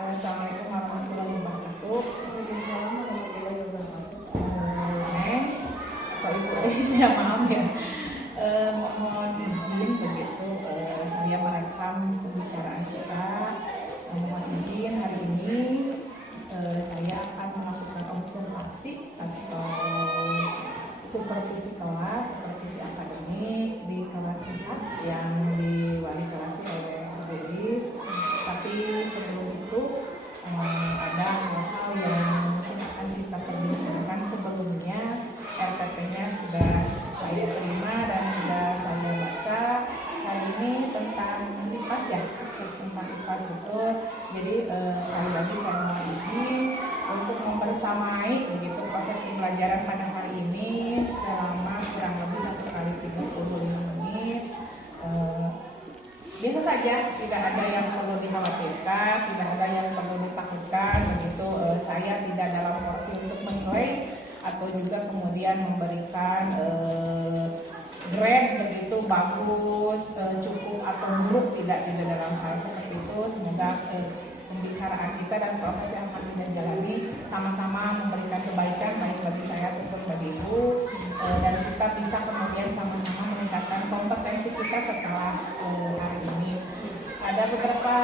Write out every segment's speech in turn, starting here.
Assalamualaikum warahmatullahi wabarakatuh. Waalaikumsalam warahmatullahi wabarakatuh. Neng, Pak Ibu, saya maaf ya. Mohon izin begitu, saya merekam pembicaraan kita. Mohon izin hari ini saya akan melakukan observasi atau supervisi kelas, supervisi akademik di kelas 4 yang diwali-kelasi oleh Delis. Tapi sebelum itu ada hal-hal yang mungkin akan kita perbincangan. Sebelumnya RPP-nya sudah saya terima dan sudah saya baca. Hari ini tentang IPAS ya, tentang IPAS betul. Jadi sekali lagi saya mohon izin untuk membersamai begitu proses pembelajaran pada hari ini selama kurang lebih 1 kali 35 menit. Biasa saja, tidak ada yang perlu dikhawatirkan, tidak ada yang perlu ditakutkan begitu. Saya tidak dalam porsi untuk menilai atau juga kemudian memberikan grade begitu bagus, cukup atau buruk, tidak dalam hal seperti itu. Semoga pembicaraan kita dan proses yang akan kita jalani sama-sama memberikan kebaikan baik bagi saya untuk bagi Ibu, dan kita bisa kemudian sama-sama meningkatkan kompetensi kita setelah hari ini. Ada beberapa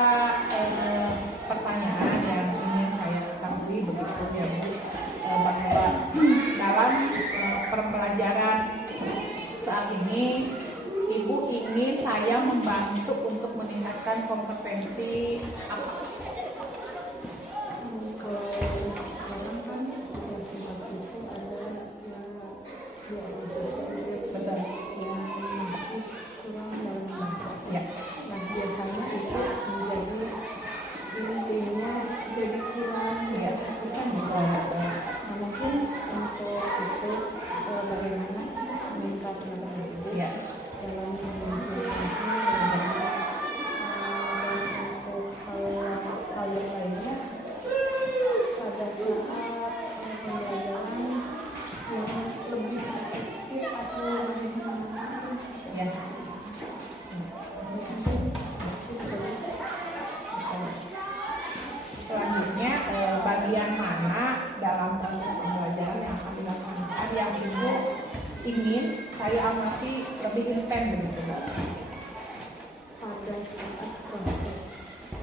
pertanyaan yang ingin saya ketahui begitu ya Bu, bahwa dalam pembelajaran saat ini Ibu ingin saya membantu untuk meningkatkan kompetensi apa? Sekarang kan tugas itu ada yang 2 siswa yang masih kurang dalam bahasa. Ya. Nah biasanya itu menjadi intinya jadi kurang Ya. kan gitu. Nah mungkin untuk itu bagaimana meningkatkan itu Ya. dalam kondisi dan untuk hal yang lainnya pada saat pembelajaran yang lebih efektif atau lebih menyenangkan. Ya. Selanjutnya bagian mana dalam proses pembelajaran yang akan dilaksanakan yang Ibu ingin saya amati lebih intens begitu? Pada saat proses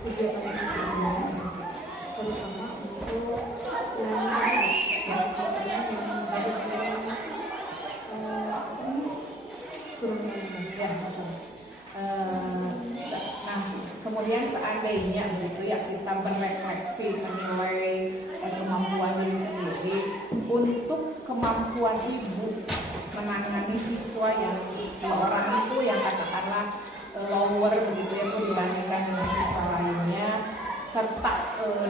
kegiatan pembelajaran, terutama untuk yang Nah, kemudian seandainya gitu ya kita berefleksi menilai kemampuan diri sendiri, untuk kemampuan Ibu menangani siswa yang orang itu yang katakanlah lower begitu ya Bu dibandingkan dengan siswa lainnya, serta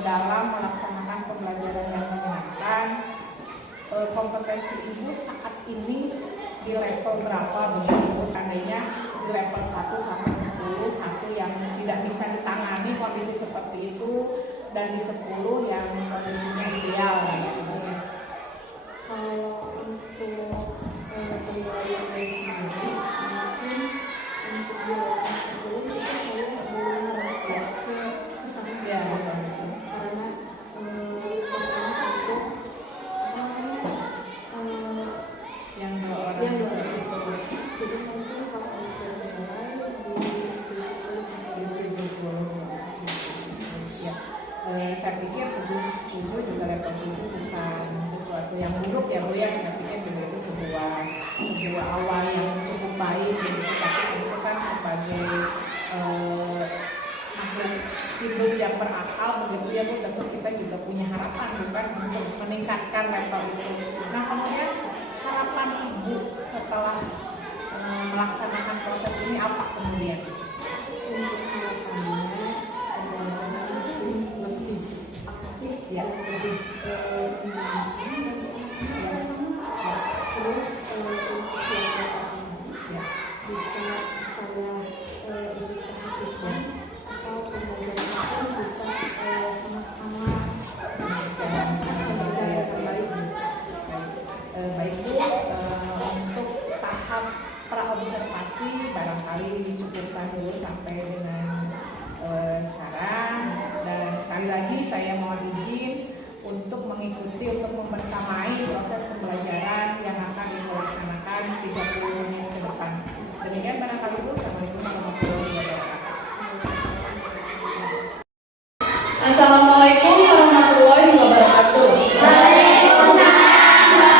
dalam melaksanakan pembelajaran yang menyenangkan, kompetensi Ibu saat ini di level berapa begitu? Seandainya di level 1 sampai 10, 1 yang tidak bisa ditangani kondisi seperti itu, dan di 10 yang kondisinya ideal gitu. kalau untuk penilaian dari sendiri mungkin untuk bilangan sebelum itu saya belum merasa ke sana Ya, karena pertama untuk yang 2 orang yang itu. jadi mungkin kalau untuk menilai di 70 sampai 70. Ya, saya pikir Ibu juga level itu bukan sesuatu yang buruk ya Bu ya. Saya pikir juga itu sebuah awal yang cukup baik gitu. Tapi itu kan sebagai makhluk hidup yang berakal begitu ya Bu, tentu kita juga punya harapan bukan untuk meningkatkan level itu. Nah kemudian harapan Ibu setelah melaksanakan proses ini apa kemudian? Untuk harapannya adalah lebih aktif Ya, lebih menyenangkan terus untuk ya. bisa saya berperhatikan atau pembelajaran itu bisa sama-sama berjalan baik. Baik Bu, untuk tahap praobservasi barangkali dicukupkan dulu sampai dengan sekarang, dan sekali sekali lagi saya mohon izin untuk mengikuti, untuk membersamai proses pembelajaran yang akan dilaksanakan 30 menit ke depan. Demikian barangkali Bu. Assalamualaikum warahmatullahi wabarakatuh. Assalamualaikum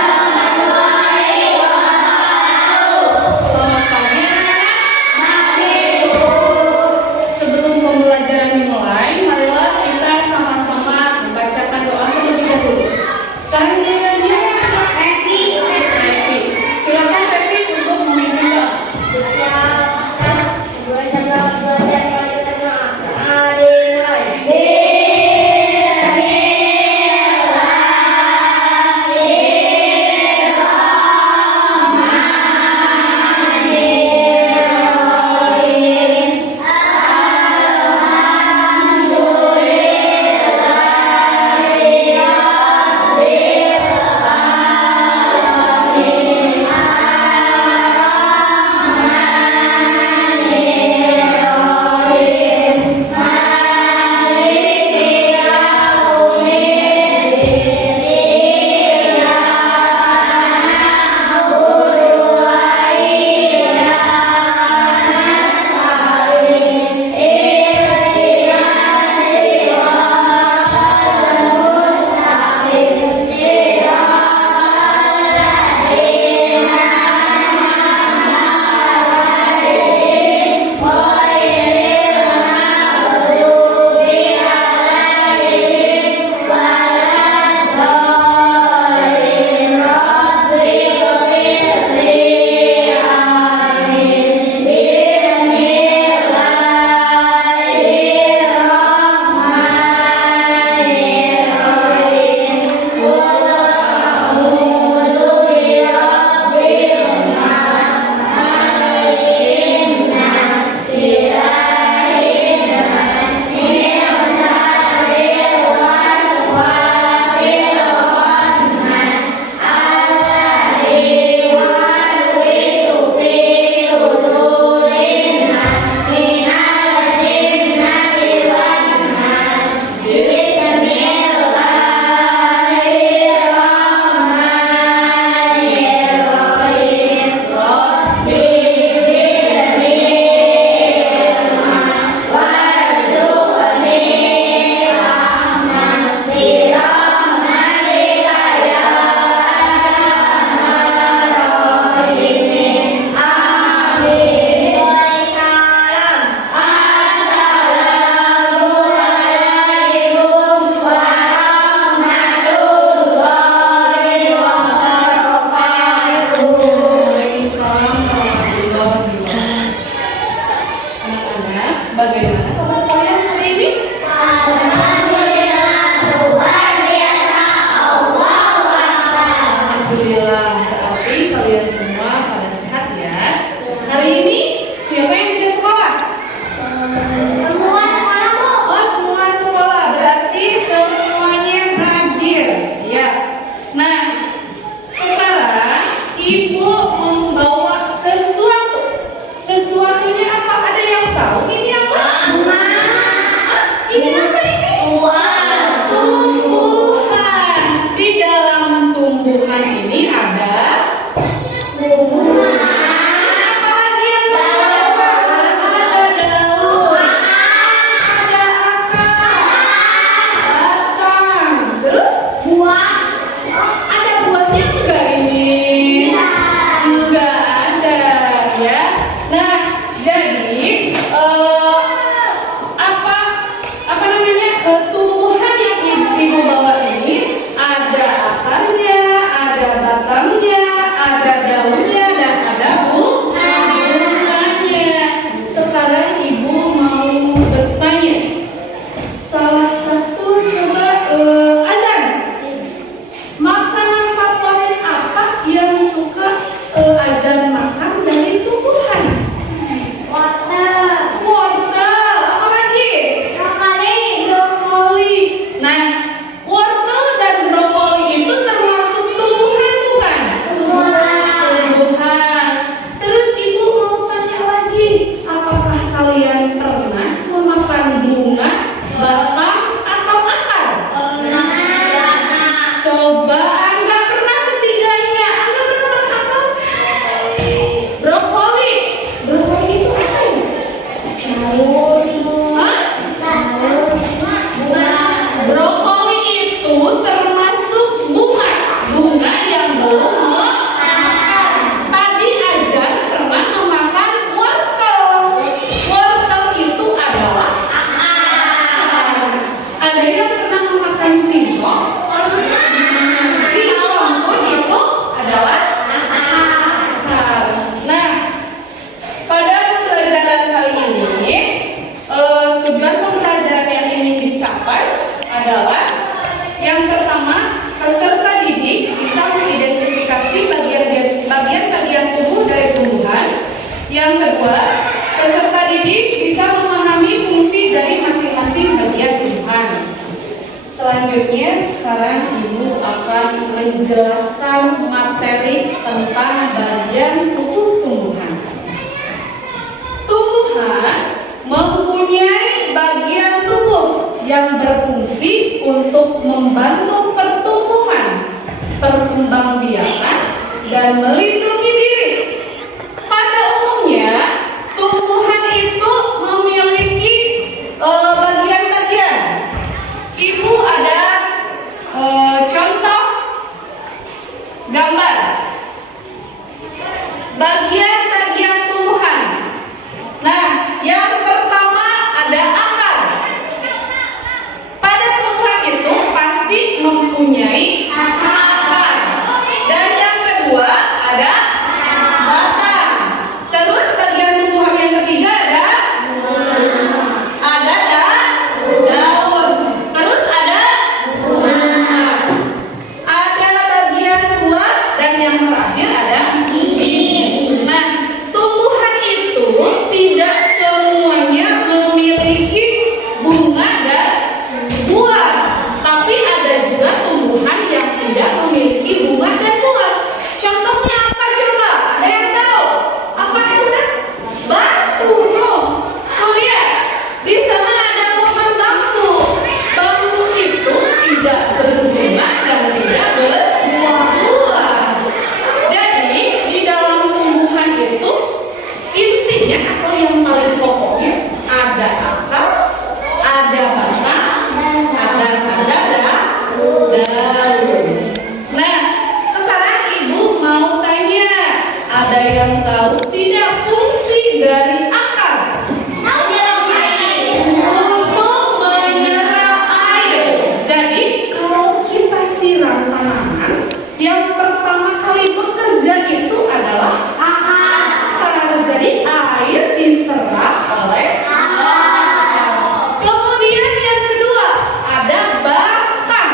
warahmatullahi wabarakatuh. Selamat pagi anak-anak. Sebelum pembelajaran dimulai, marilah kita sama-sama membacakan doa terlebih dahulu. Sekarang kita siapa? Happy. Silakan Happy untuk memimpin doa. Bagaimana kabar kalian hari ini? Alhamdulillah, berarti kalian semua pada sehat ya. Hari ini siapa yang tidak sekolah? Oh, semua sekolah. Berarti semuanya hadir. Ya. Nah, sekarang Ibu membawa sesuatu. Sesuatunya apa? Ada yang tahu ini apa? Ini apa ini? Tumbuhan. Di dalam tumbuhan ini ada apa lagi yang terdapat? Ada daun, ada batang, terus ada buahnya enggak ini? Enggak ada ya. Nah, jadi apa namanya tumbuhan yang ibu bawa ini ada akarnya, ada batangnya, ada daunnya, dan ada bunganya. Sekarang ibu mau bertanya, salah satu coba Azan, makanan favorit apa yang suka Azan makan dari tumbuhan? Brokoli. Brokoli itu apa ya? Hah? Brokoli itu termasuk bunga. Bunga yang belum mekar. Tadi aja pernah memakan wortel. Wortel itu adalah akar. Ada yang pernah memakan singkong? Singkong pun itu adalah akar. Nah, pada pembelajaran kali ini, tujuan pembelajaran yang ingin dicapai adalah yang pertama, peserta didik bisa mengidentifikasi bagian-bagian tubuh dari tumbuhan. Yang kedua, peserta didik bisa memahami fungsi dari masing-masing bagian tumbuhan. Selanjutnya, sekarang Ibu akan menjelaskan materi tentang bagian tubuh tumbuhan. Tumbuhan mempunyai bagian tubuh yang berfungsi untuk membantu pertumbuhan, perkembangbiakan, dan melindungi diri. Pada umumnya, tumbuhan itu memiliki bagian-bagian. Ibu ada contoh gambar bagian-bagian tumbuhan. Nah, yang pertama ada akar. Pada tumbuhan itu pasti mempunyai akar. Dan yang kedua ada batang. Terus bagian tumbuhan yang ketiga ada daun. Terus ada bunga. Ada bagian buah dan yang terakhir ada biji. Nah, tumbuhan itu tidak semuanya memiliki bunga dan buah, tapi ada juga tumbuhan yang tidak memiliki bunga dan buah. Contohnya apa coba? Ada yang tahu? Apa itu? Bambu. Tuh lihat, di sana ada pohon bambu. Bambu itu tidak berbunga dan tidak berbuah. Jadi di dalam tumbuhan itu intinya atau yang paling pokoknya ada akar, ada batang, ada daun. Nah, sekarang Ibu mau tanya, ada yang tahu tidak fungsi dari akar? Untuk menyerap air. Jadi kalau kita siram tanaman, yang pertama kali bekerja itu adalah akar. Jadi air diserap oleh akar. Kemudian yang kedua ada batang.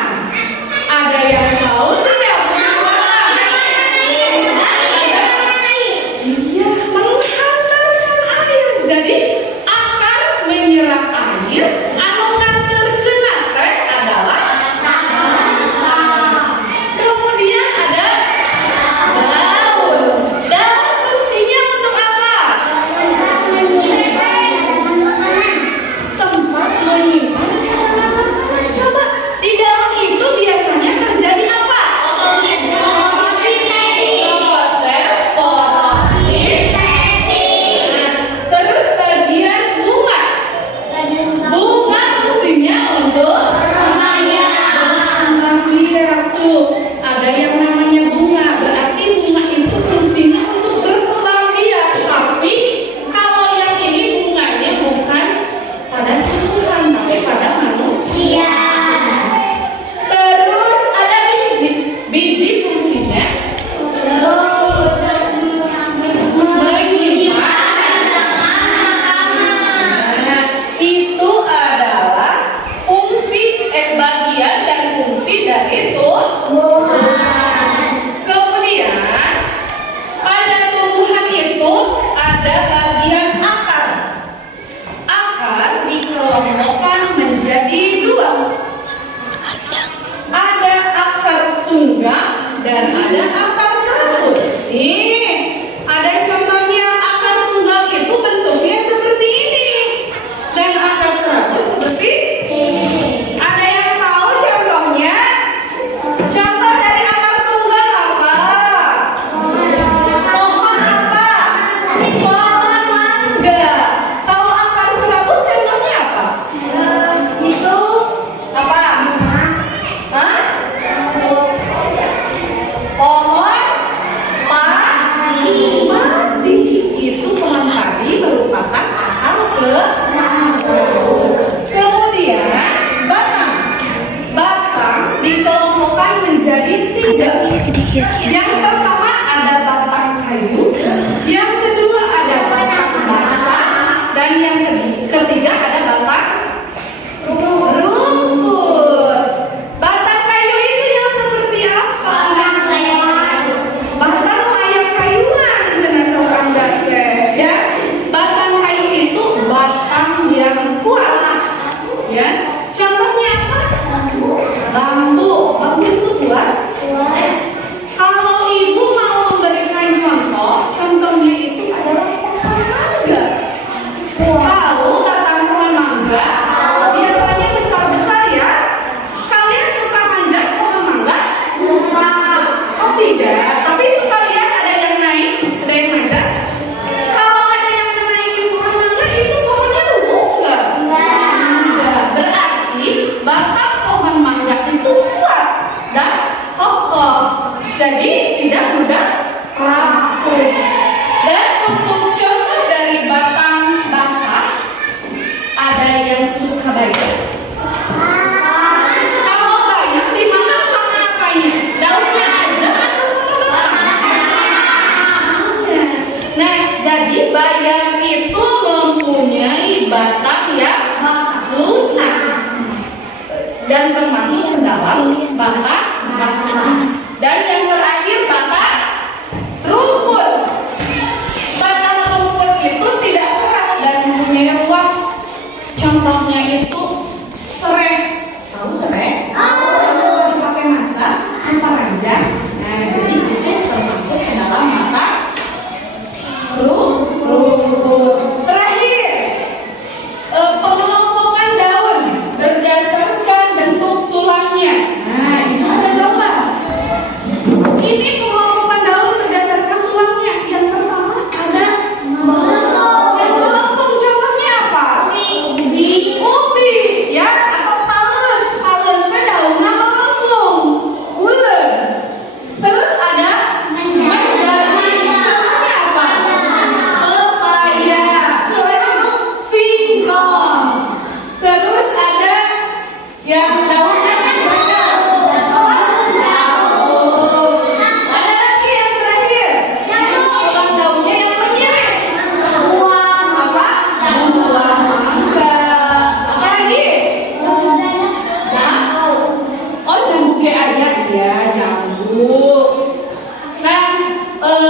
Ada yang tahu tidak fungsi batang? Iya, menghantarkan ketiga ada batang rumput. Batang kayu itu yang seperti apa? Batang kayak kayuan jenazah orang dasar ya. Batang kayu itu batang yang kuat ya. Contohnya apa? Bambu. Bambu itu kuat. Kalau ibu mau memberikan contoh, contohnya itu adalah pohon mangga. Tahu batang pohon mangga? Biasanya besar-besar ya. Kalian suka manjat pohon mangga? Oh tidak, tapi suka lihat ada yang naik, ada yang manjat. Kalau ada yang menaiki pohon mangga, itu pohonnya rubuh enggak? Enggak. Berarti batang pohon mangga itu kuat dan kokoh. Jadi tidak mudah rapuh. Dan untuk contoh dari batang basah, ada yang suka bayam. Kalau bayam dimakan sama apanya? Daunnya aja atau sama batang? Nah, jadi bayam itu mempunyai batang yang lunak dan termasuk ke dalam batang basah. Dan yang terakhir batang rumput. Batang rumput itu tidak keras dan mempunyai ruas. Contohnya itu serai. Tahu serai? Kalau dipakai masak, kita ranjang. Nah, jadi itu termasuk ke dalam batang rumput. Terakhir, pengelompokan daun berdasarkan bentuk tulangnya. Nah, ini ada gambar. Ini pengelompokan daun berdasarkan tulangnya. Yang pertama ada melengkung. Yang melengkung contohnya apa? Ubi, ya, atau talus. Talusnya daunnya melengkung. Ulen. Terus ada menjadi. Contohnya apa? Pepaya. Selain itu singkong. Terus ada yang daunnya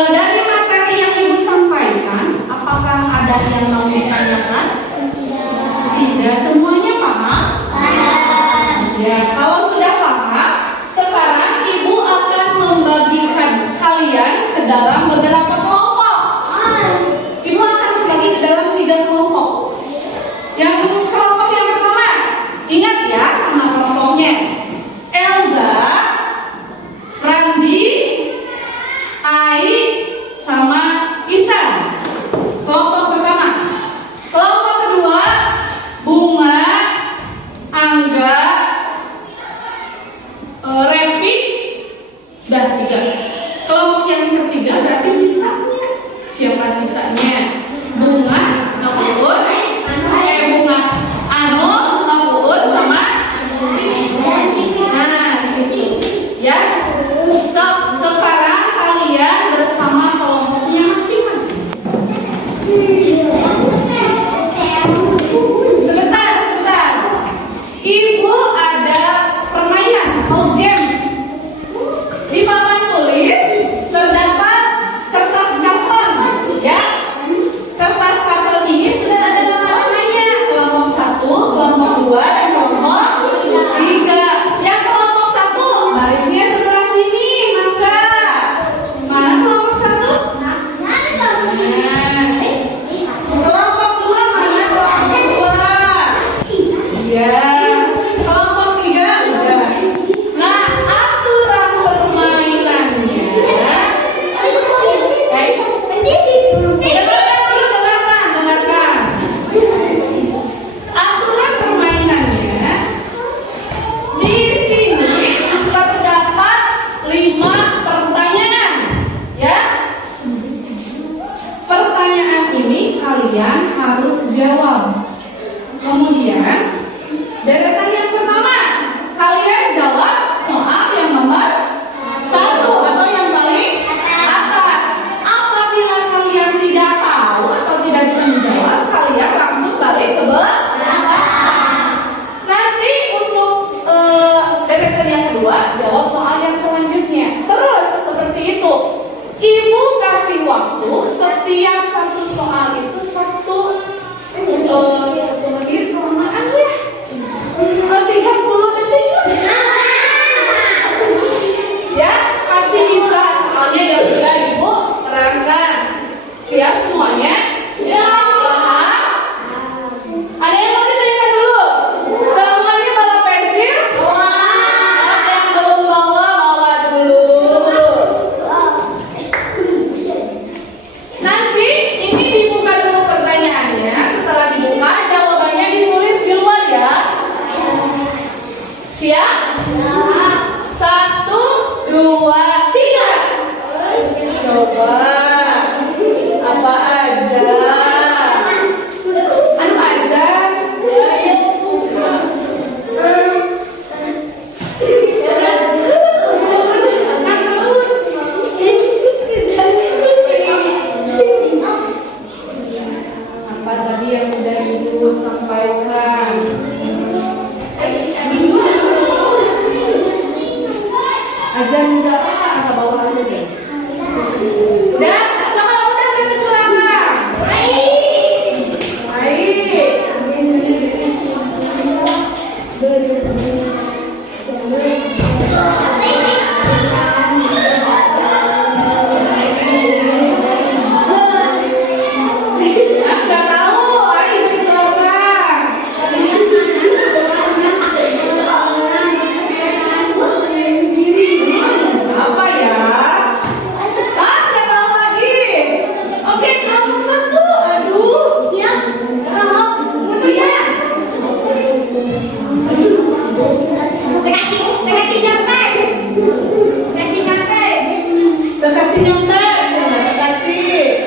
dari materi yang ibu sampaikan, apakah ada yang mau ditanyakan? Tidak, semuanya paham? Ya, kalau sudah paham, sekarang ibu akan membagikan kalian ke dalam beberapa kelompok. Ibu akan membagi ke dalam 3 kelompok. Yang kelompok yang pertama, ingat ya nama kelompoknya. Elza, Randi, Ai, sama Isan. Kelompok pertama. Kelompok kedua, Bunga, Angga, Repi, sudah 3. Kelompok yang ketiga berarti sisanya. Siapa sisanya? Bunga, Napuun, Bunga, Anu, Napuun, sama nah, ya. So, sekarang kalian bersama kelompoknya masing-masing. Sebentar. Ibu ada permainan atau games. Di papan tulis terdapat kertas karton, ya. Kertas karton ini sudah ada nama-namanya. Kelompok 1, kelompok 2, dan kelompok 3. Yang kelompok 1 barisnya sebelah sini, mangga. Mana kelompok 1? Kelompok 2 mana kelompok 2? Iya. Kelompok 3 udah. Nah, aturan permainannya. Dengarkan. Aturan permainannya di sini terdapat 5 pertanyaan, ya. Pertanyaan ini kalian harus jawab. Kemudian deretan yang pertama, kalian jawab soal yang nomor 1 atau yang paling atas. Apabila kalian tidak tahu atau tidak bisa menjawab, kalian langsung balik ke belakang. tiap satu soal itu satu menit kelamaan ya. 30 detik. Ya, pasti bisa. Soalnya ya sudah Ibu terangkan. Siap semuanya? Paham? Ada yang mau ditanyakan dulu? Semuanya bawa pensil? Ada yang belum bawa dulu. Nanti ini dibuka dulu pertanyaannya. Setelah dibuka, jawabannya ditulis di luar ya. Siap? 1, 2, 3. Coba apa aja? Anu aja? Ayo. Apa tadi yang udah Ibu sampaikan? Ajan enggak apa-apa, bawa aja deh. Udah, kalau udah kita ke belakang. Enggak tahu, ayo ke belakang. Apa ya? Nggak tahu lagi. Oke, kelompok 1. Aduh. Kasih nyontek, kasih.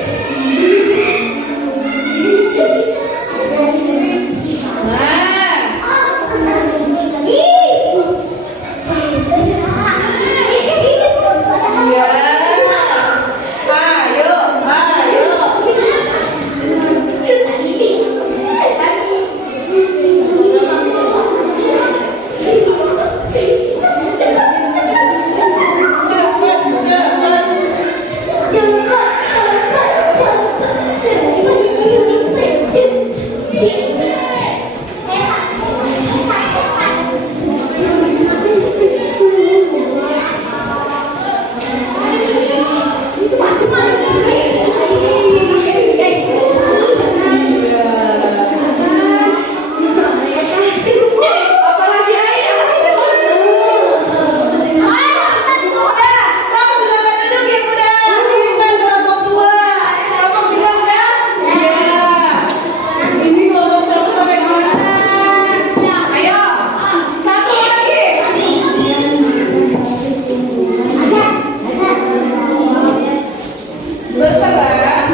Iya. Ayo. Apalagi ayo. Udah, sama silakan duduk ya Bunda. Kita kelompok 2. Kelompok 3 udah? Ya. Ini kelompok 1 sampai mana? Ayo. 1 lagi. Bersabar.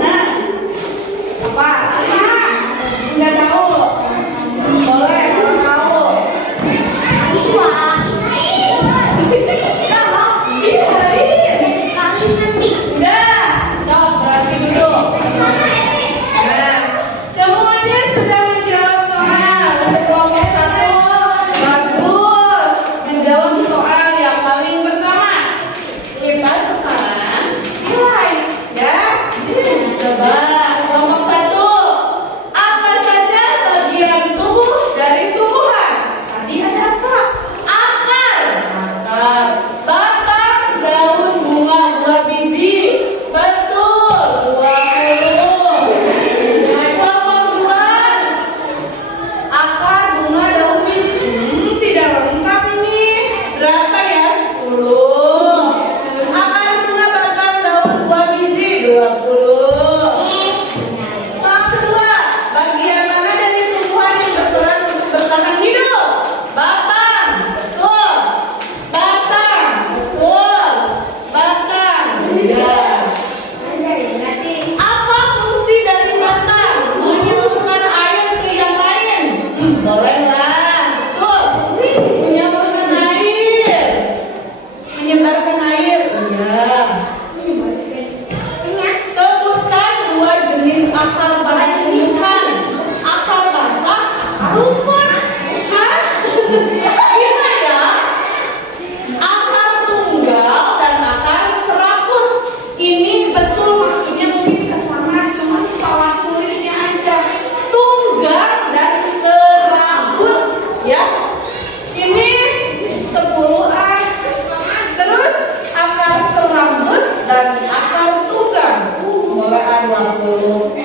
Nah, apa? Nggak tahu. Boleh kalau tahu. Udah, sok berarti dulu. Nah, semuanya sudah menjawab soal. Untuk kelompok 1 bagus, menjawab soal yang paling pertama. Kita sekarang nilai, ya. Coba kelompok 1. Apa saja bagian tubuh dari tumbuhan? Tadi ada apa? Akar. Batang, daun, bunga, buah biji. Betul. 20. Kelompok 2. Akar, bunga, daun, biji. Tidak lengkap ini. Berapa ya? 10. Akar, bunga, batang, daun, buah biji. 20. Soal kedua, bagian mana dari tumbuhan yang berperan untuk bertahan hidup? Batang, betul. Batang, betul. Batang, iya. Apa fungsi dari batang? Menyalurkan air ke yang lain. Bolehlah, betul. Menyalurkan air. Menyebarkan air, iya. dipersatukan. Mulai 20.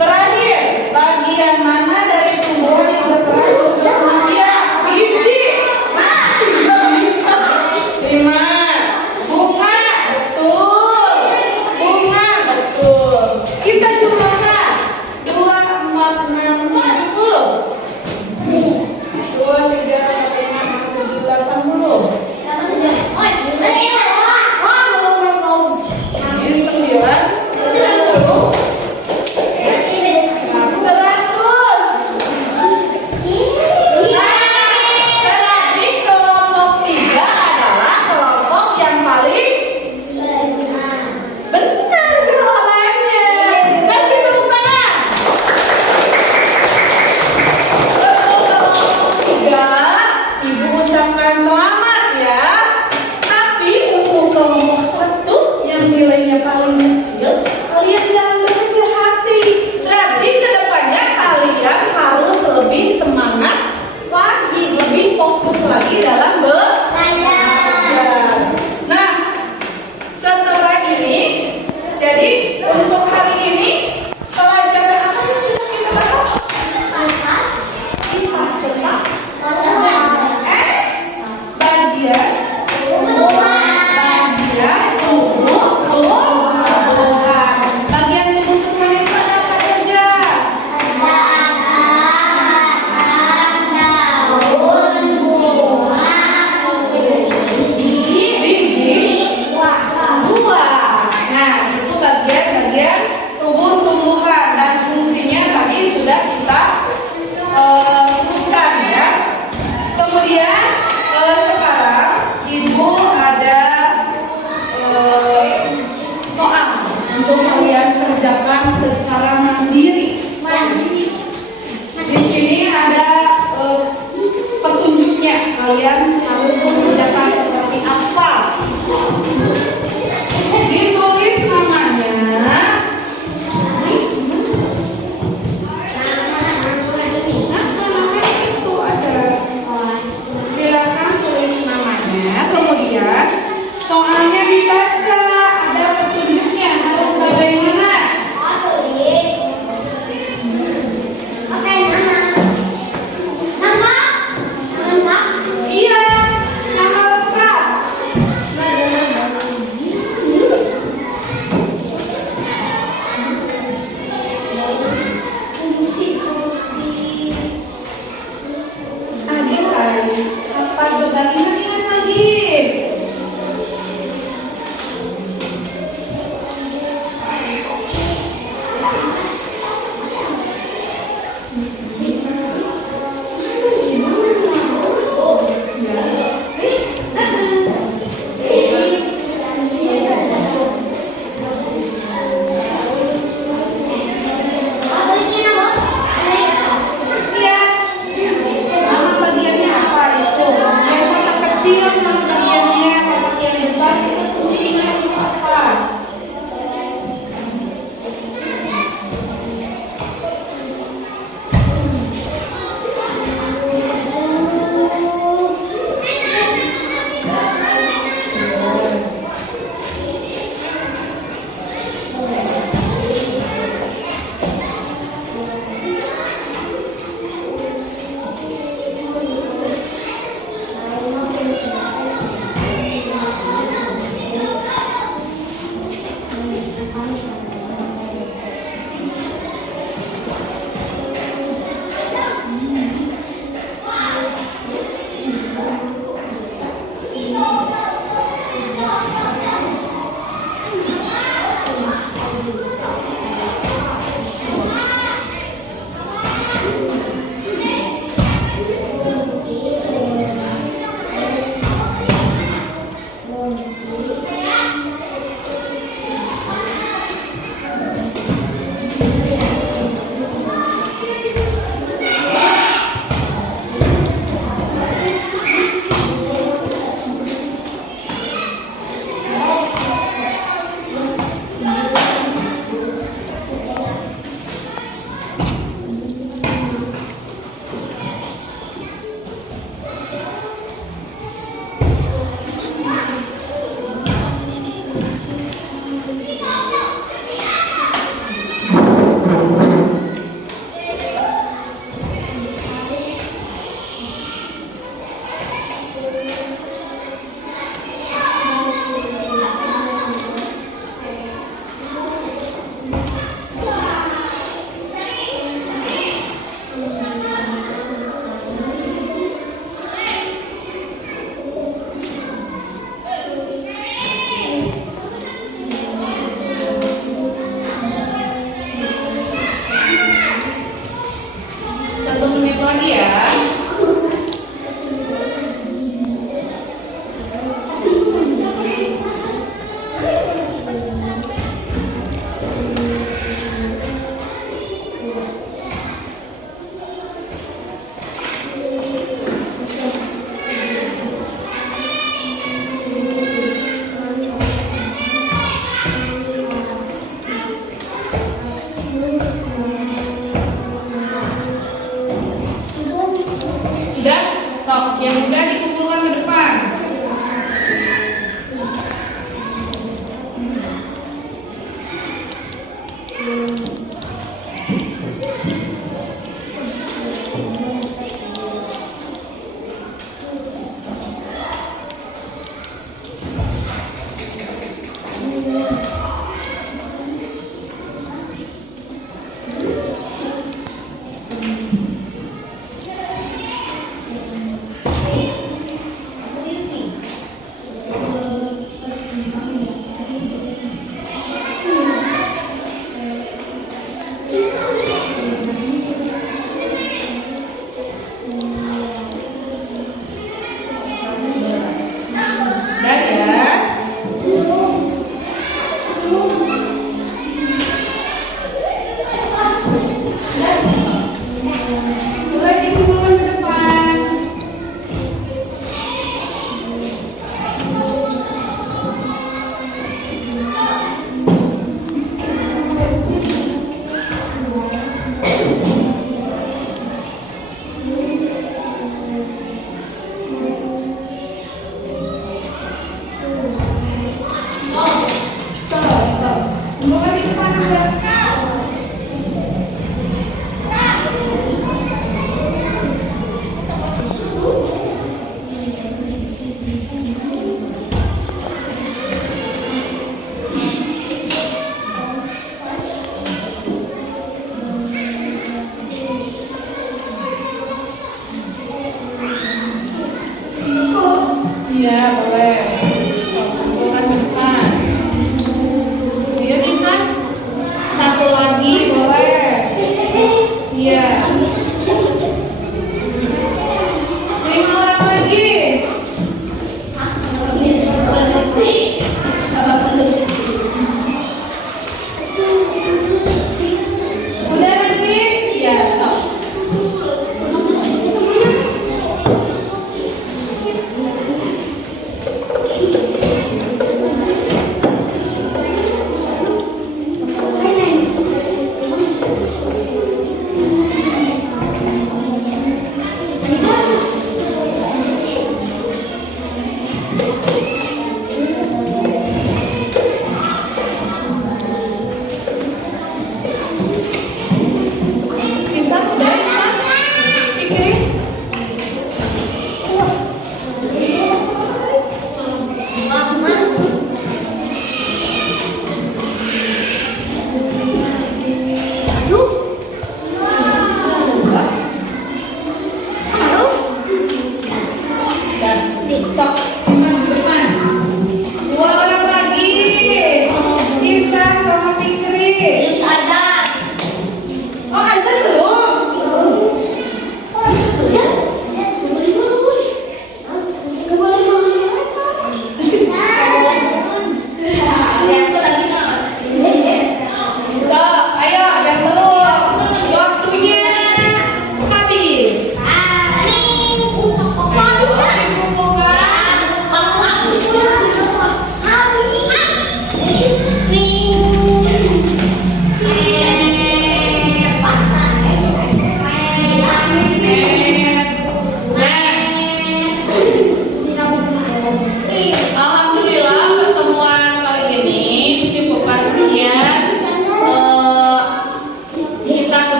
Terakhir, bagian mana dari tubuh yang berperan sama dia? Biji. 5. Bunga, betul. Bunga, betul. Kita jumlahkan 2, 4, 6, 70. 2, 3, 4, 5, 6, 7, 80. Ini 9, 10. 100. Berarti kelompok 3 adalah kelompok yang paling benar jawabannya. Kasih tepuk tangan. Kelompok 3, Ibu ucapkan selamat ya. Tapi untuk kelompok 1 yang nilainya paling kecil, kalian jangan berkecil hati. Berarti kedepannya kalian harus lebih semangat lagi, lebih fokus lagi dalam belajar. Nah, setelah ini, jadi untuk hari ini pelajaran apa yang sudah kita bahas? Kipas tentang bagian tubuh. Bagian tubuh mana apa saja? Biji, buah. Nah, itu bagian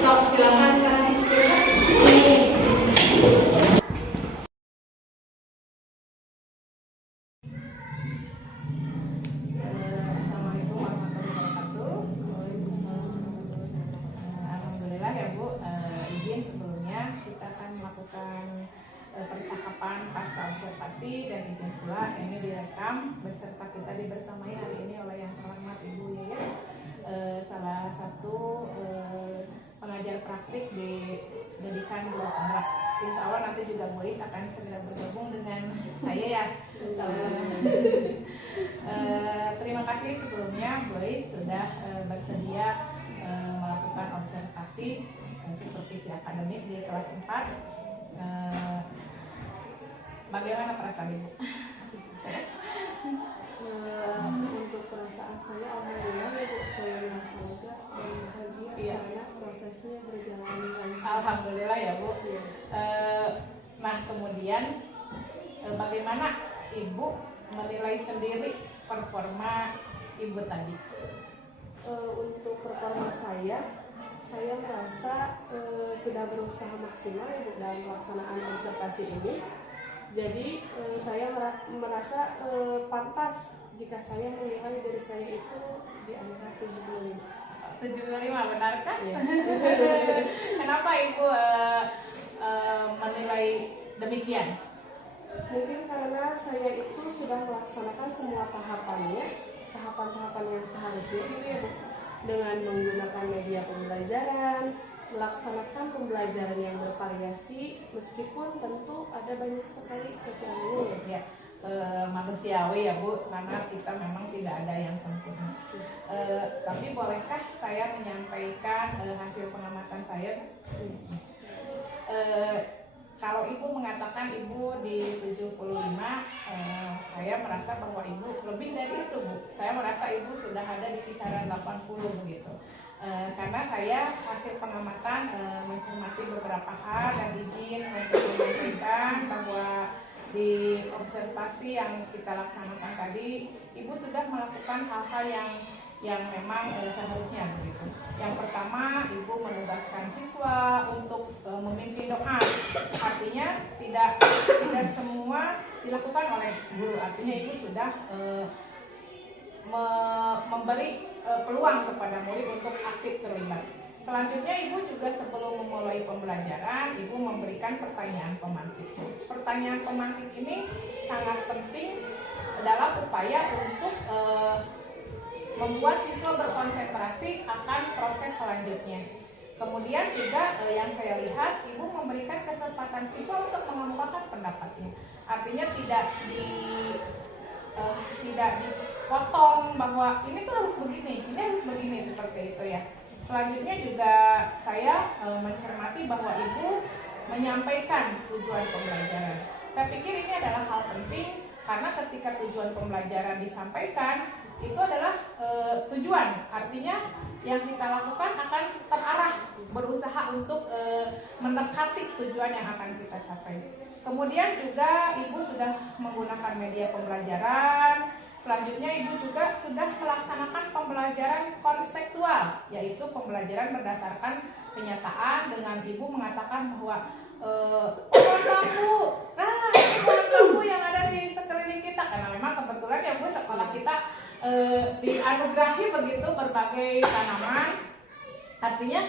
Sok silakan sekarang istirahat. Assalamualaikum warahmatullahi wabarakatuh. Alhamdulillah ya Bu, izin sebelumnya kita akan melakukan percakapan pasca observasi dan izin pula ini direkam beserta kita dibersamai hari ini oleh yang terhormat Ibu Yayat, salah satu pengajar praktik di Pendidikan Jawa Tengah. Insya Allah nanti juga Bu Is akan segera bergabung dengan saya ya. Terima kasih sebelumnya Bu Is sudah bersedia melakukan observasi supervisi akademik di kelas 4. Bagaimana perasaan Ibu? Untuk perasaan saya alhamdulillah ya Bu, saya merasa lega dan bahagia karena prosesnya berjalan lancar. Alhamdulillah ya Bu. Ya. Nah kemudian bagaimana Ibu menilai sendiri performa Ibu tadi? Untuk performa saya merasa sudah berusaha maksimal ya Bu dalam pelaksanaan observasi ini. Jadi saya merasa pantas jika saya menilai diri saya itu di angka 75. 75 benarkah? Ya. Kenapa Ibu menilai demikian? Mungkin karena saya itu sudah melaksanakan semua tahapan-tahapan yang seharusnya gitu ya Bu, dengan menggunakan media pembelajaran, melaksanakan pembelajaran yang bervariasi, meskipun tentu ada banyak sekali kekurangannya Ya, manusiawi ya Bu, karena kita memang tidak ada yang sempurna. Tapi bolehkah saya menyampaikan hasil pengamatan saya? Kalau Ibu mengatakan Ibu di 75, saya merasa bahwa Ibu lebih dari itu Bu. Saya merasa Ibu sudah ada di kisaran 80 begitu. Karena saya hasil pengamatan mencermati beberapa hal dan izin untuk menyampaikan bahwa di observasi yang kita laksanakan tadi, Ibu sudah melakukan hal-hal yang memang seharusnya begitu. Yang pertama, Ibu menugaskan siswa untuk memimpin doa. Artinya tidak semua dilakukan oleh guru. Artinya Ibu sudah memberi peluang kepada murid untuk aktif terlibat. Selanjutnya Ibu juga sebelum memulai pembelajaran, Ibu memberikan pertanyaan pemantik. Pertanyaan pemantik ini sangat penting dalam upaya untuk membuat siswa berkonsentrasi akan proses selanjutnya. Kemudian juga yang saya lihat, Ibu memberikan kesempatan siswa untuk mengemukakan pendapatnya. Artinya tidak dipotong bahwa ini tuh harus begini, ini harus begini, seperti itu ya. Selanjutnya juga saya mencermati bahwa Ibu menyampaikan tujuan pembelajaran. Saya pikir ini adalah hal penting karena ketika tujuan pembelajaran disampaikan, itu adalah tujuan. Artinya yang kita lakukan akan terarah, berusaha untuk mendekati tujuan yang akan kita capai. Kemudian juga Ibu sudah menggunakan media pembelajaran. Selanjutnya Ibu juga sudah melaksanakan pembelajaran konstekstual, yaitu pembelajaran berdasarkan kenyataan dengan Ibu mengatakan bahwa pohon bambu, ini pohon bambu yang ada di sekeliling kita, karena memang kebetulan ya Bu, sekolah kita dianugerahi begitu berbagai tanaman. Artinya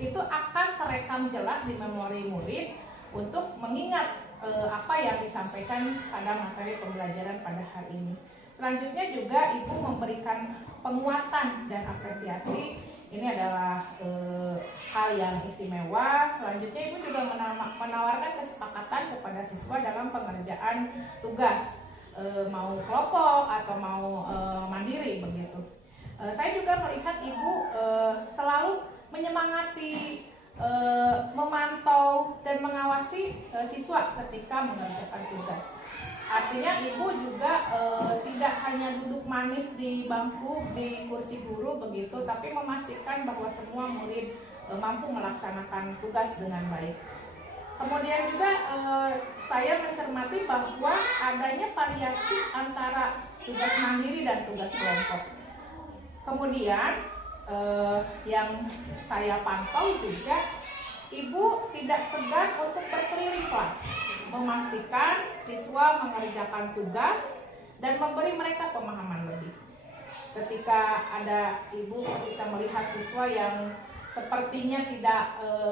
itu akan terekam jelas di memori murid untuk mengingat apa yang disampaikan pada materi pembelajaran pada hari ini. Selanjutnya juga Ibu memberikan penguatan dan apresiasi. Ini adalah hal yang istimewa. Selanjutnya Ibu juga menawarkan kesepakatan kepada siswa dalam pengerjaan tugas, mau kelompok atau mau mandiri begitu. Saya juga melihat Ibu selalu menyemangati, memantau dan mengawasi siswa ketika mengerjakan tugas. Artinya Ibu juga tidak hanya duduk manis di bangku, di kursi guru begitu, tapi memastikan bahwa semua murid mampu melaksanakan tugas dengan baik. Kemudian juga saya mencermati bahwa adanya variasi antara tugas mandiri dan tugas kelompok. Kemudian yang saya pantau juga, ibu tidak segan untuk berkeliling kelas, memastikan siswa mengerjakan tugas dan memberi mereka pemahaman lebih. Ketika ada ibu ketika melihat siswa yang sepertinya tidak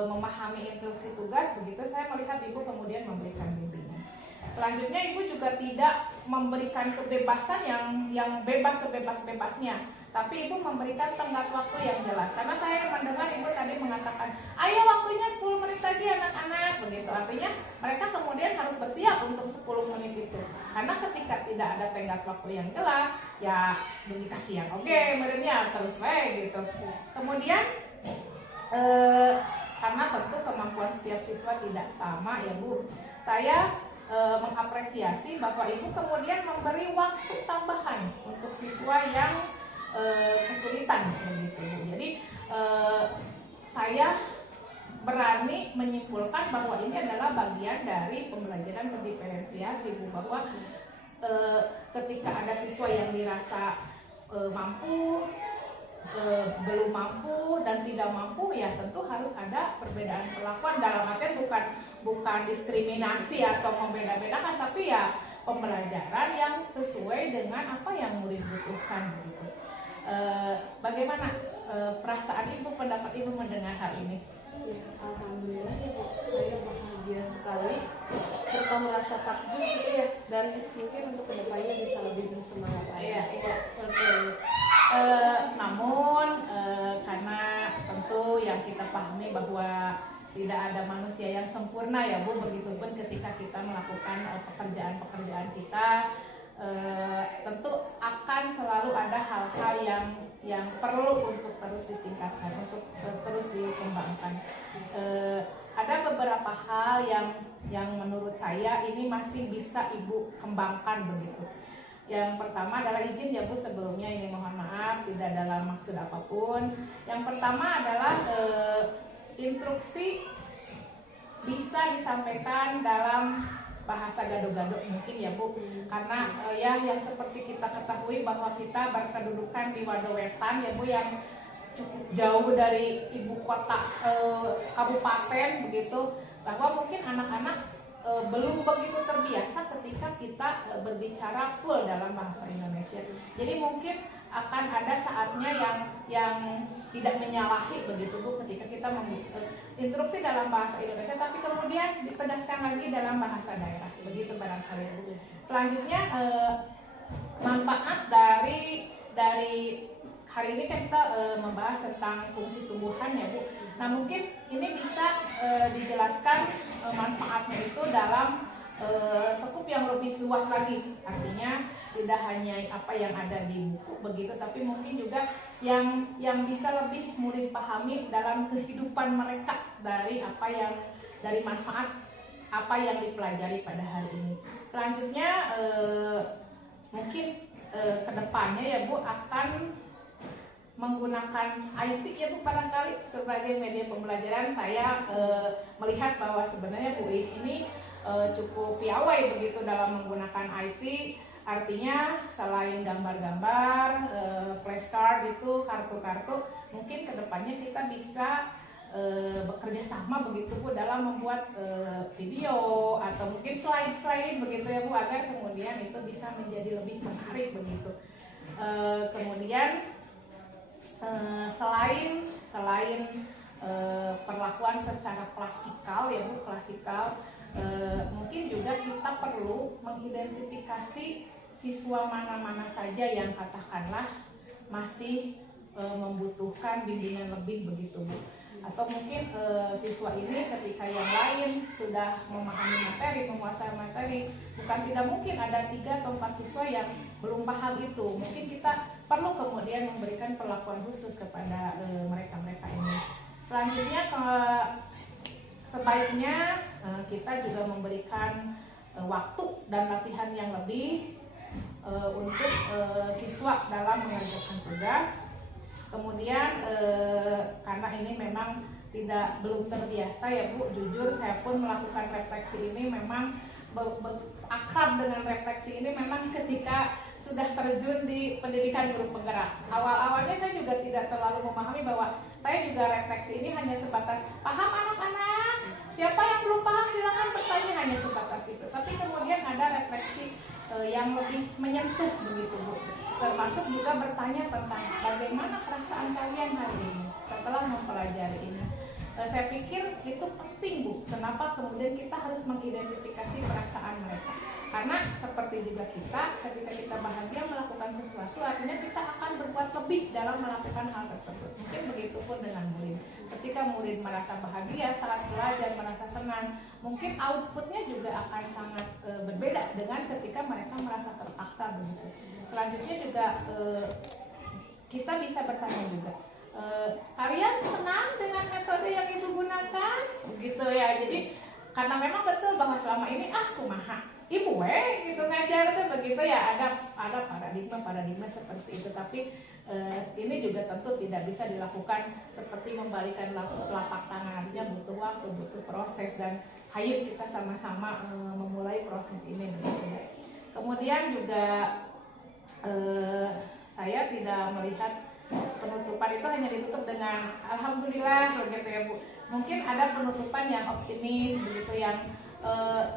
memahami instruksi tugas, begitu saya melihat ibu kemudian memberikan bimbingan. Selanjutnya ibu juga tidak memberikan kebebasan yang bebas sebebas-bebasnya, tapi ibu memberikan tenggat waktu yang jelas. Karena saya mendengar ibu tadi mengatakan, ayo waktunya 10 menit lagi anak-anak, begitu. Artinya mereka kemudian harus bersiap untuk 10 menit itu. Karena ketika tidak ada tenggat waktu yang jelas, ya dikasih yang oke, merenya terus baik gitu. Kemudian karena tentu kemampuan setiap siswa tidak sama ya Bu, saya mengapresiasi bahwa ibu kemudian memberi waktu tambahan untuk siswa yang kesulitan begitu. Jadi saya berani menyimpulkan bahwa ini adalah bagian dari pembelajaran berdiferensiasi Bu, bahwa ketika ada siswa yang dirasa mampu, belum mampu dan tidak mampu, ya tentu harus ada perbedaan perlakuan. Dalam artian bukan diskriminasi atau membeda-bedakan, tapi ya pembelajaran yang sesuai dengan apa yang murid butuhkan begitu. Bagaimana perasaan ibu, pendapat ibu mendengar hal ini? Ya, alhamdulillah ya Bu, saya bahagia sekali serta merasa takjub gitu ya, dan mungkin untuk kedepannya bisa lebih bersemangat lagi. Iya, betul. Namun karena tentu yang kita pahami bahwa tidak ada manusia yang sempurna ya Bu, begitupun ketika kita melakukan pekerjaan-pekerjaan kita, tentu akan selalu ada hal-hal yang perlu untuk terus ditingkatkan, untuk terus dikembangkan. Ada beberapa hal yang menurut saya ini masih bisa Ibu kembangkan begitu. Yang pertama adalah izin ya Bu, sebelumnya ini mohon maaf tidak dalam maksud apapun. Yang pertama adalah instruksi bisa disampaikan dalam bahasa gado-gado mungkin ya Bu, karena ya yang seperti kita ketahui bahwa kita berkedudukan di Wadowetan ya Bu, yang cukup jauh dari ibu kota kabupaten begitu, bahwa mungkin anak-anak belum begitu terbiasa ketika kita berbicara full dalam bahasa Indonesia. Jadi mungkin akan ada saatnya yang tidak menyalahi begitu Bu, ketika kita instruksi dalam bahasa Indonesia tapi kemudian ditegaskan lagi dalam bahasa daerah, begitu barangkali Bu. Selanjutnya manfaat dari hari ini kita membahas tentang fungsi tumbuhan ya Bu. Nah mungkin ini bisa dijelaskan manfaatnya itu dalam sekup yang lebih luas lagi. Artinya tidak hanya apa yang ada di buku begitu, tapi mungkin juga yang bisa lebih murid pahami dalam kehidupan mereka dari manfaat apa yang dipelajari pada hari ini. Selanjutnya mungkin kedepannya ya Bu akan menggunakan IT ya Bu, barangkali sebagai media pembelajaran. Saya melihat bahwa sebenarnya Bu Is ini cukup piawai begitu dalam menggunakan IT. Artinya selain gambar-gambar, flashcard itu, kartu-kartu, mungkin kedepannya kita bisa bekerja sama begitu Bu dalam membuat video atau mungkin slide-slide begitu ya Bu, agar kemudian itu bisa menjadi lebih menarik begitu. Kemudian selain perlakuan secara klasikal ya Bu, mungkin juga kita perlu mengidentifikasi siswa mana-mana saja yang katakanlah masih membutuhkan bimbingan lebih begitu Bu. Atau mungkin siswa ini ketika yang lain sudah memahami materi, menguasai materi, bukan tidak mungkin ada 3 atau 4 siswa yang belum paham itu. Mungkin kita perlu kemudian memberikan perlakuan khusus kepada mereka-mereka ini. Selanjutnya sebaiknya kita juga memberikan waktu dan latihan yang lebih untuk siswa dalam mengerjakan tugas. Kemudian karena ini memang belum terbiasa ya Bu, jujur saya pun melakukan refleksi ini memang akrab dengan refleksi ini memang ketika sudah terjun di pendidikan guru penggerak. Awal-awalnya saya juga tidak terlalu memahami bahwa saya juga refleksi ini hanya sebatas paham anak-anak. Siapa yang belum paham silakan bertanya, hanya sebatas itu. Tapi kemudian ada refleksi yang lebih menyentuh begitu Bu. Termasuk juga bertanya tentang bagaimana perasaan kalian hari ini setelah mempelajari ini. Saya pikir itu penting Bu. Kenapa kemudian kita harus mengidentifikasi perasaan mereka? Karena seperti juga kita, ketika kita bahagia melakukan sesuatu, artinya kita akan berbuat lebih dalam melakukan hal tersebut. Mungkin begitu pun dengan murid. Ketika murid merasa bahagia saat belajar, merasa senang, mungkin outputnya juga akan sangat berbeda dengan ketika mereka merasa terpaksa begitu. Selanjutnya juga kita bisa bertanya juga, kalian senang dengan metode yang ibu gunakan? Begitu ya. Jadi karena memang betul bahwa selama ini kumaha ibu gitu ngajar tuh begitu ya, ada paradigma seperti itu. Tapi ini juga tentu tidak bisa dilakukan seperti membalikan telapak tangan, artinya butuh waktu, butuh proses, dan hayu kita sama-sama memulai proses ini begitu ya. Kemudian juga saya tidak melihat penutupan itu hanya ditutup dengan alhamdulillah begitu ya Bu. Mungkin ada penutupan yang optimis begitu, yang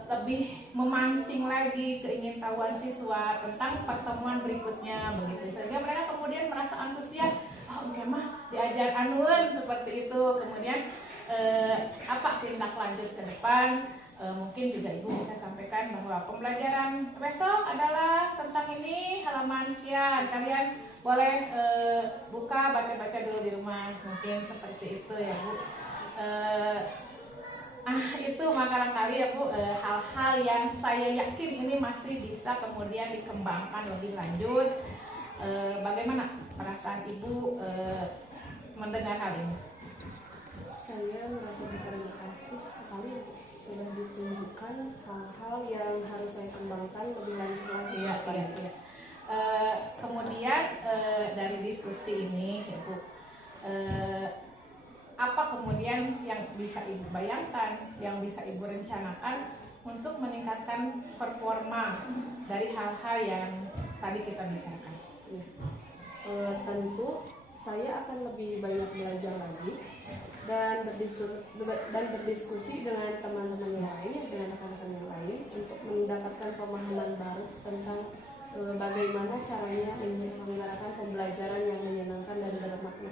lebih memancing lagi keingintahuan siswa tentang pertemuan berikutnya begitu, sehingga mereka kemudian merasa antusias, oke mah diajar anuan seperti itu. Kemudian apa tindak lanjut ke depan? Mungkin juga Ibu bisa sampaikan bahwa pembelajaran besok adalah tentang ini, halaman sekian, kalian boleh buka, baca-baca dulu di rumah, mungkin seperti itu ya Bu. Itu barangkali ya Bu, hal-hal yang saya yakin ini masih bisa kemudian dikembangkan lebih lanjut. Bagaimana perasaan Ibu mendengar hal ini? Saya merasa berterima kasih sekali Bu, sudah ditunjukkan hal-hal yang harus saya kembangkan lebih lanjut lagi. Iya. Kemudian dari diskusi ini ya Bu, apa kemudian yang bisa Ibu bayangkan, yang bisa Ibu rencanakan untuk meningkatkan performa dari hal-hal yang tadi kita bicarakan? Ya. Tentu saya akan lebih banyak belajar lagi dan berdiskusi dengan teman-teman yang lain, dengan rekan-rekan yang lain, untuk mendapatkan pemahaman baru tentang bagaimana caranya menyelenggarakan pembelajaran yang menyenangkan dan bermakna.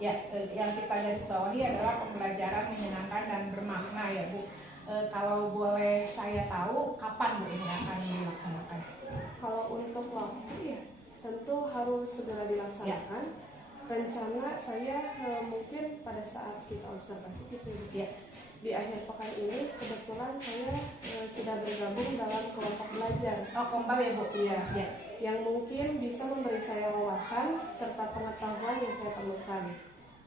Ya, yang kita garis bawahi adalah pembelajaran menyenangkan dan bermakna ya Bu. Kalau boleh saya tahu, kapan Bu ini akan dilaksanakan? Kalau untuk waktu ya tentu harus segera dilaksanakan. Ya. Rencana saya mungkin pada saat kita observasi gitu ya. Di akhir pekan ini kebetulan saya sudah bergabung dalam kelompok belajar. Kompak ya Bu? Iya. Ya. Yang mungkin bisa memberi saya wawasan serta pengetahuan yang saya perlukan.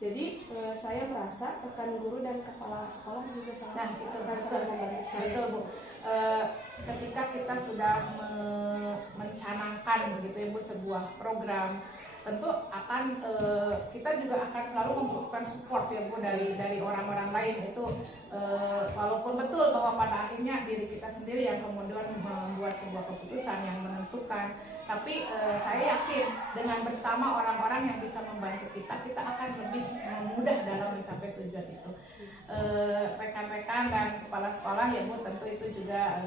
Jadi saya merasa rekan guru dan kepala sekolah juga sangat membantu saya. Betul Bu. Ketika kita sudah mencanangkan begitu ya Bu sebuah program, tentu akan kita juga akan selalu membutuhkan support ya Bu dari orang-orang lain. Itu walaupun betul bahwa pada akhirnya diri kita sendiri yang kemudian membuat sebuah keputusan yang menentukan, tapi saya yakin dengan bersama orang-orang yang bisa membantu kita akan lebih mudah dalam mencapai tujuan itu. Rekan-rekan dan kepala sekolah ya Bu, tentu itu juga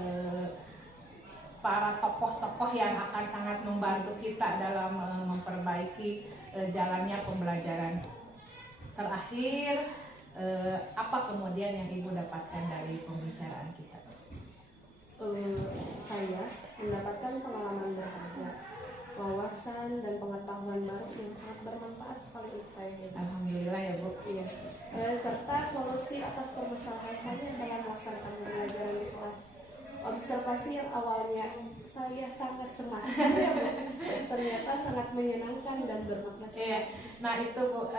para tokoh-tokoh yang akan sangat membantu kita dalam memperbaiki jalannya pembelajaran. Terakhir, apa kemudian yang Ibu dapatkan dari pembicaraan kita? Saya mendapatkan pengalaman berharga, wawasan dan pengetahuan baru yang sangat bermanfaat sekali untuk saya. Alhamdulillah ya Bu. Iya. Serta solusi atas permasalahan saya dalam melaksanakan pembelajaran di kelas. Observasi yang awalnya saya sangat cemas, ternyata sangat menyenangkan dan bermakna. Iya. Nah itu Bu,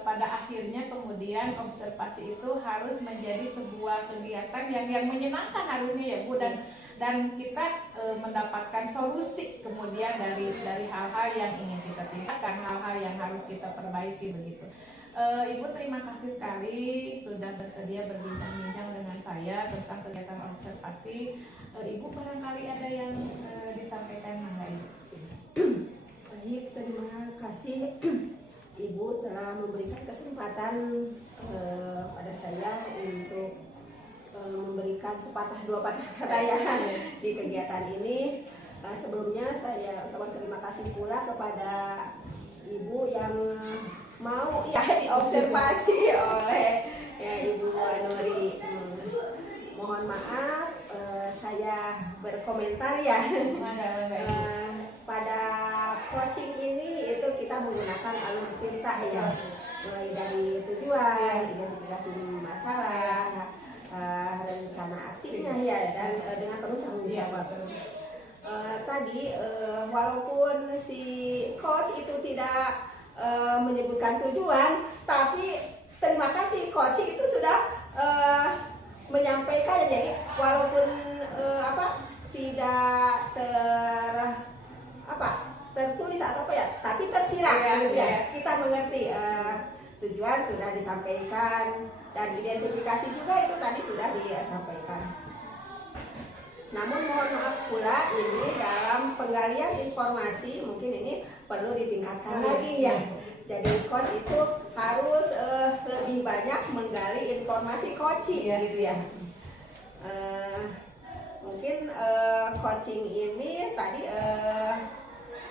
pada akhirnya kemudian observasi itu harus menjadi sebuah kegiatan yang menyenangkan harusnya ya Bu, dan kita mendapatkan solusi kemudian dari hal-hal yang ingin kita tingkatkan, hal-hal yang harus kita perbaiki begitu. Ibu terima kasih sekali sudah bersedia berbincang-bincang dengan saya tentang kegiatan observasi. Ibu barangkali ada yang disampaikan, Mangga Ibu. Baik, terima kasih Ibu telah memberikan kesempatan pada saya untuk memberikan sepatah dua patah kata ya di kegiatan ini. Sebelumnya saya ucapkan terima kasih pula kepada Ibu yang mau ya diobservasi oleh ya, Ibu Nuri. Mohon maaf saya berkomentar ya. Pada coaching ini itu kita menggunakan alur tinta ya, mulai dari tujuan, identifikasi masalah, rencana aksinya ya, dan dengan penuh tanggung jawab. Tadi walaupun si coach itu tidak menyebutkan tujuan, tapi terima kasih coach itu sudah menyampaikan, jadi walaupun tidak tertulis atau apa ya, tapi tersirat ya. Kita mengerti tujuan sudah disampaikan dan identifikasi juga itu tadi sudah disampaikan. Namun mohon maaf pula ini dalam penggalian informasi mungkin ini perlu ditingkatkan lagi ya. Jadi coach itu harus lebih banyak menggali informasi coaching gitu ya. Mungkin coaching ini tadi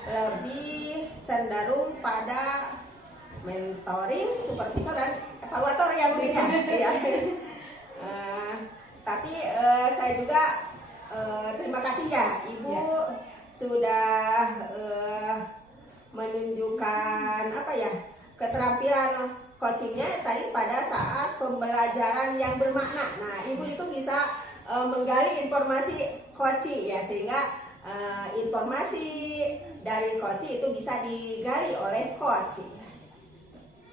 lebih cenderung pada mentoring, supervisor dan evaluator yang mungkin ya. Tapi saya juga terima kasih ya Ibu sudah menunjukkan keterampilan coachingnya tadi pada saat pembelajaran yang bermakna. Nah, Ibu itu bisa menggali informasi coaching ya, sehingga informasi dari coaching itu bisa digali oleh coach.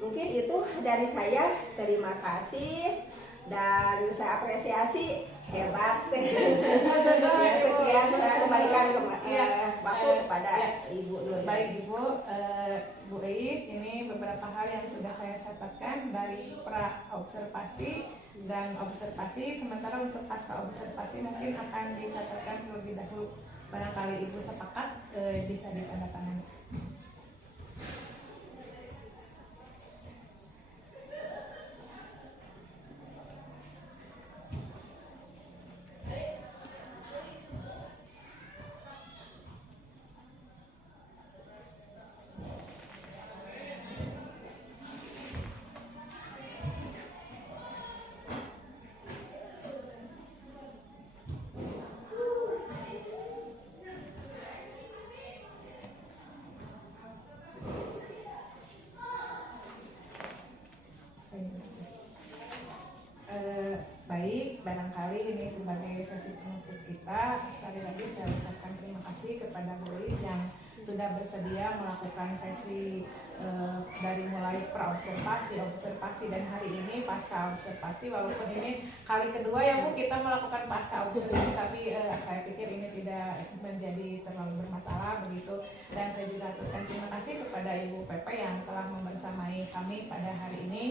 Mungkin itu dari saya. Terima kasih dan saya apresiasi, hebat. Ya, sekian saya kembalikan kepada Ibu Nur. Baik Ibu, Bu Eis, ini beberapa hal yang sudah saya catatkan dari pra observasi dan observasi. Sementara untuk pasca observasi mungkin akan dicatatkan terlebih dahulu. Barangkali Ibu sepakat bisa ditandatangani. Baik, barangkali ini sebagai sesi penutup kita. Sekali lagi saya ucapkan terima kasih kepada Bu Eis yang sudah bersedia melakukan sesi dari mulai pra-observasi, observasi, dan hari ini pasca observasi. Walaupun ini kali kedua ya Bu kita melakukan pasca observasi, tapi saya pikir ini tidak menjadi terlalu bermasalah begitu. Dan saya juga ucapkan terima kasih kepada Ibu Pepe yang telah membersamai kami pada hari ini.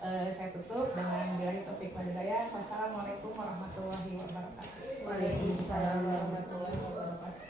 Saya tutup dengan billahi taufik wal hidayah. Wassalamualaikum warahmatullahi wabarakatuh. Waalaikumsalam warahmatullahi wabarakatuh.